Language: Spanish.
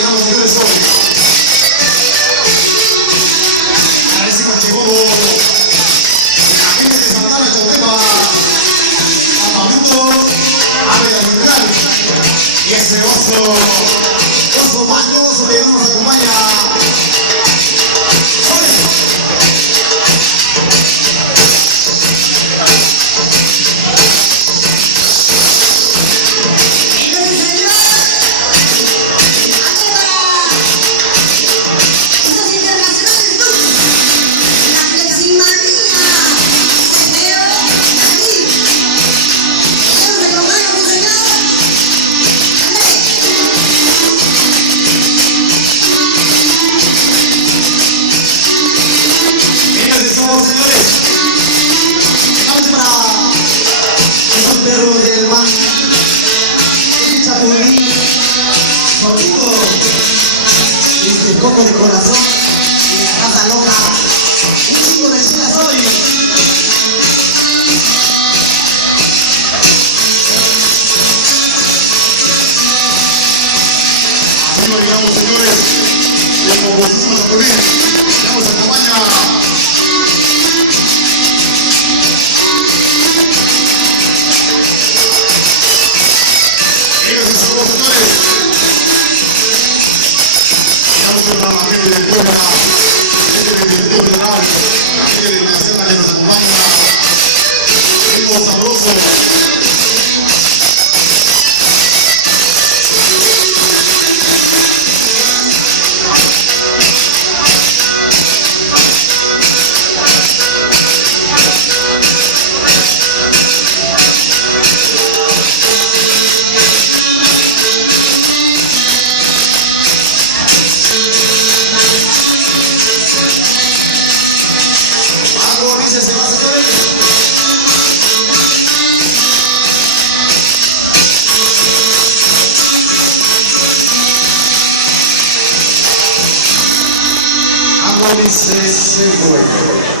llegamos, señores, hoy. A ese cachirudo. La gente de Santana, Chautema. Campamento. Ave de Central. Y ese oso mañoso que nos acompaña. Perros del mar, el chapulín, Jorito, este coco de corazón y la raza loca, un chico de Chile soy. Así lo llegamos, señores, el famosísimo chapulín, ya nos acompaña. La gente de Puebla, la gente del Distrito Federal, la gente de la Sierra que nos acompaña, ritmo sabroso. Agua dice se fue.